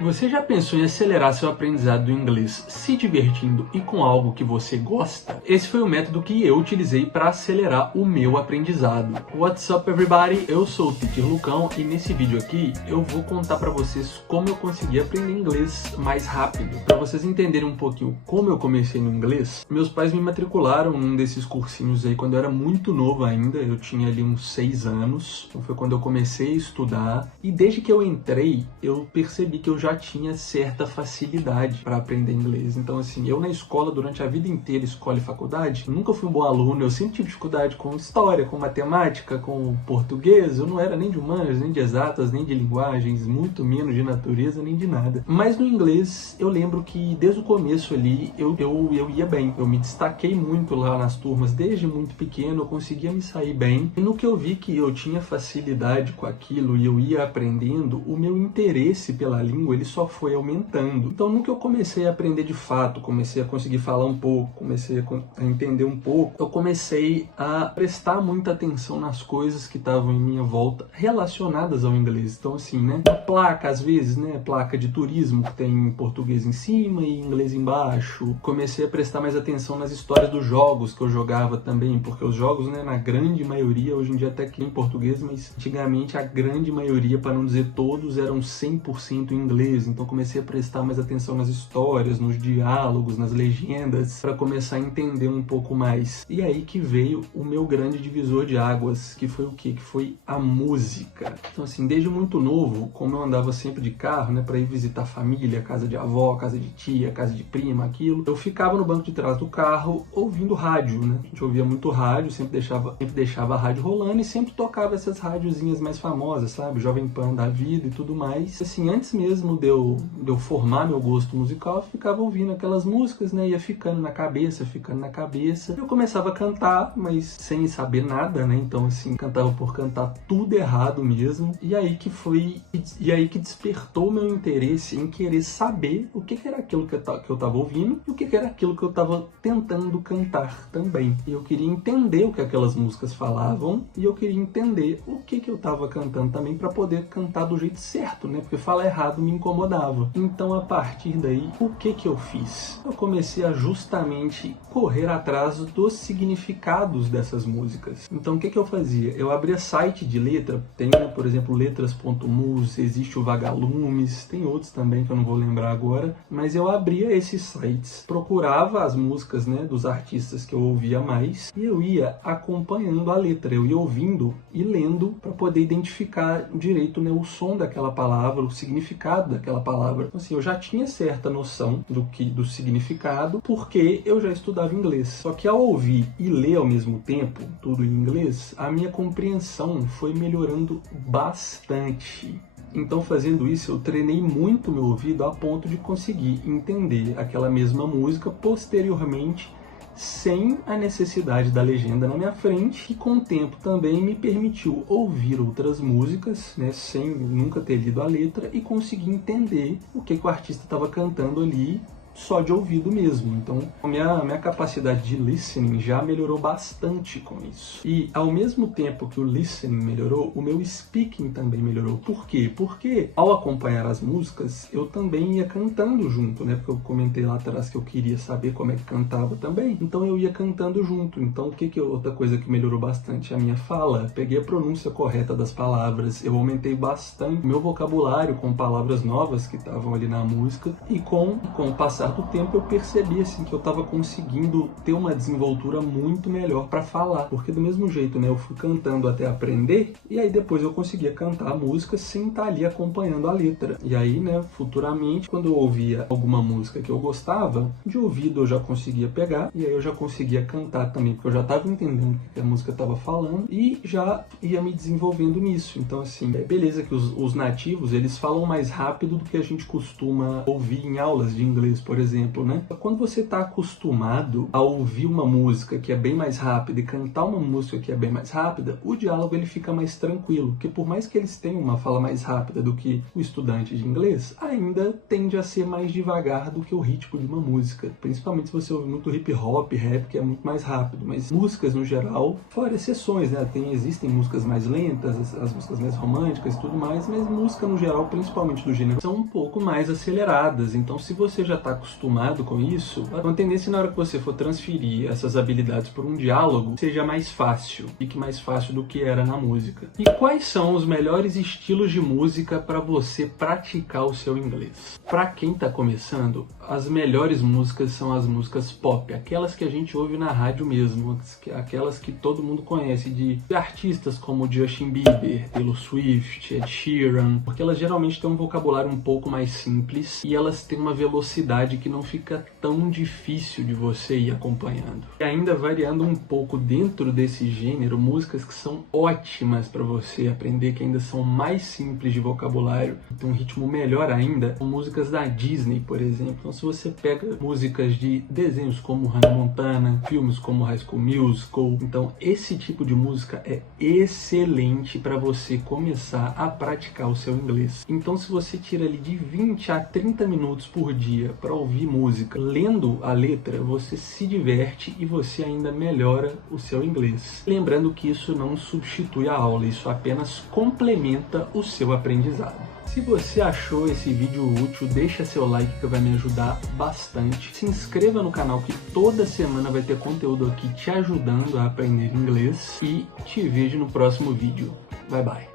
Você já pensou em acelerar seu aprendizado do inglês se divertindo e com algo que você gosta? Esse foi o método que eu utilizei para acelerar o meu aprendizado. What's up, everybody? Eu sou o Teacher Lucão e nesse vídeo aqui eu vou contar para vocês como eu consegui aprender inglês mais rápido. Para vocês entenderem um pouquinho como eu comecei no inglês, meus pais me matricularam num desses cursinhos aí quando eu era muito novo ainda, eu tinha ali uns 6 anos, então foi quando eu comecei a estudar e desde que eu entrei eu percebi que eu já tinha certa facilidade para aprender inglês. Então, assim, eu na escola, durante a vida inteira, escola e faculdade, nunca fui um bom aluno, eu sempre tive dificuldade com história, com matemática, com português, eu não era nem de humanas, nem de exatas, nem de linguagens, muito menos de natureza, nem de nada. Mas no inglês, eu lembro que desde o começo ali, eu ia bem. Eu me destaquei muito lá nas turmas, desde muito pequeno, eu conseguia me sair bem. E no que eu vi que eu tinha facilidade com aquilo e eu ia aprendendo, o meu interesse pela língua, ele só foi aumentando. Então, no que eu comecei a aprender de fato, comecei a conseguir falar um pouco, comecei a entender um pouco, eu comecei a prestar muita atenção nas coisas que estavam em minha volta relacionadas ao inglês. Então, assim, né, a placa, às vezes, né, placa de turismo que tem português em cima e inglês embaixo. Comecei a prestar mais atenção nas histórias dos jogos que eu jogava também, porque os jogos, né, na grande maioria, hoje em dia até que em português, mas antigamente a grande maioria, para não dizer todos, eram 100% em inglês. Então comecei a prestar mais atenção nas histórias, nos diálogos, nas legendas, para começar a entender um pouco mais. E aí que veio o meu grande divisor de águas, que foi o quê? Que foi a música. Então, assim, desde muito novo, como eu andava sempre de carro, né, para ir visitar a família, casa de avó, casa de tia, casa de prima, aquilo, eu ficava no banco de trás do carro ouvindo rádio, né? A gente ouvia muito rádio, sempre deixava a rádio rolando e sempre tocava essas rádiozinhas mais famosas, sabe? Jovem Pan da vida e tudo mais. Assim, antes mesmo de eu formar meu gosto musical, eu ficava ouvindo aquelas músicas, né? Ia ficando na cabeça. Eu começava a cantar, mas sem saber nada, né? Então, assim, cantava por cantar tudo errado mesmo. E aí que despertou meu interesse em querer saber o que era aquilo que eu tava ouvindo e o que era aquilo que eu tava tentando cantar também. E eu queria entender o que aquelas músicas falavam e eu queria entender o que eu tava cantando também para poder cantar do jeito certo, né? Porque falar errado me incomodava. Então, a partir daí, o que eu fiz? Eu comecei a justamente correr atrás dos significados dessas músicas. Então, o que eu fazia? Eu abria site de letra, tem, né, por exemplo, letras.mus, existe o Vagalumes, tem outros também que eu não vou lembrar agora, mas eu abria esses sites, procurava as músicas, né, dos artistas que eu ouvia mais e eu ia acompanhando a letra, eu ia ouvindo e lendo para poder identificar direito, né, o som daquela palavra, o significado daquela palavra. Então, assim, eu já tinha certa noção do significado porque eu já estudava inglês. Só que ao ouvir e ler ao mesmo tempo, tudo em inglês, a minha compreensão foi melhorando bastante. Então, fazendo isso, eu treinei muito meu ouvido a ponto de conseguir entender aquela mesma música posteriormente, sem a necessidade da legenda na minha frente, e com o tempo também me permitiu ouvir outras músicas, né, sem nunca ter lido a letra, e conseguir entender o que o artista estava cantando ali, só de ouvido mesmo. Então, a minha capacidade de listening já melhorou bastante com isso. E, ao mesmo tempo que o listening melhorou, o meu speaking também melhorou. Por quê? Porque, ao acompanhar as músicas, eu também ia cantando junto, né? Porque eu comentei lá atrás que eu queria saber como é que cantava também. Então, eu ia cantando junto. Então, outra coisa que melhorou bastante? A minha fala. Peguei a pronúncia correta das palavras. Eu aumentei bastante o meu vocabulário com palavras novas que estavam ali na música. E com o passar do tempo eu percebi assim que eu estava conseguindo ter uma desenvoltura muito melhor para falar, porque do mesmo jeito, né, eu fui cantando até aprender e aí depois eu conseguia cantar a música sem estar ali acompanhando a letra. E aí, né, futuramente, quando eu ouvia alguma música que eu gostava, de ouvido eu já conseguia pegar e aí eu já conseguia cantar também, porque eu já estava entendendo o que a música estava falando e já ia me desenvolvendo nisso. Então, assim, é beleza que os nativos, eles falam mais rápido do que a gente costuma ouvir em aulas de inglês, por por exemplo, né? Quando você está acostumado a ouvir uma música que é bem mais rápida e cantar uma música que é bem mais rápida, o diálogo ele fica mais tranquilo, porque por mais que eles tenham uma fala mais rápida do que o estudante de inglês, ainda tende a ser mais devagar do que o ritmo de uma música, principalmente se você ouve muito hip hop, rap, que é muito mais rápido, mas músicas no geral, fora exceções, né? Existem músicas mais lentas, as músicas mais românticas e tudo mais, mas música no geral, principalmente do gênero, são um pouco mais aceleradas. Então, se você já está acostumado com isso, a tendência na hora que você for transferir essas habilidades por um diálogo seja mais fácil, fique mais fácil do que era na música. E quais são os melhores estilos de música para você praticar o seu inglês? Para quem está começando, as melhores músicas são as músicas pop, aquelas que a gente ouve na rádio mesmo, aquelas que todo mundo conhece, de artistas como Justin Bieber, Taylor Swift, Ed Sheeran, porque elas geralmente têm um vocabulário um pouco mais simples e elas têm uma velocidade que não fica tão difícil de você ir acompanhando. E ainda variando um pouco dentro desse gênero, músicas que são ótimas para você aprender, que ainda são mais simples de vocabulário, tem um ritmo melhor ainda, são músicas da Disney, por exemplo. Então, se você pega músicas de desenhos como Hannah Montana, filmes como High School Musical, então esse tipo de música é excelente para você começar a praticar o seu inglês. Então, se você tira ali de 20 a 30 minutos por dia para ouvir música, lendo a letra, você se diverte e você ainda melhora o seu inglês. Lembrando que isso não substitui a aula, isso apenas complementa o seu aprendizado. Se você achou esse vídeo útil, deixa seu like que vai me ajudar bastante. Se inscreva no canal que toda semana vai ter conteúdo aqui te ajudando a aprender inglês. E te vejo no próximo vídeo. Bye bye.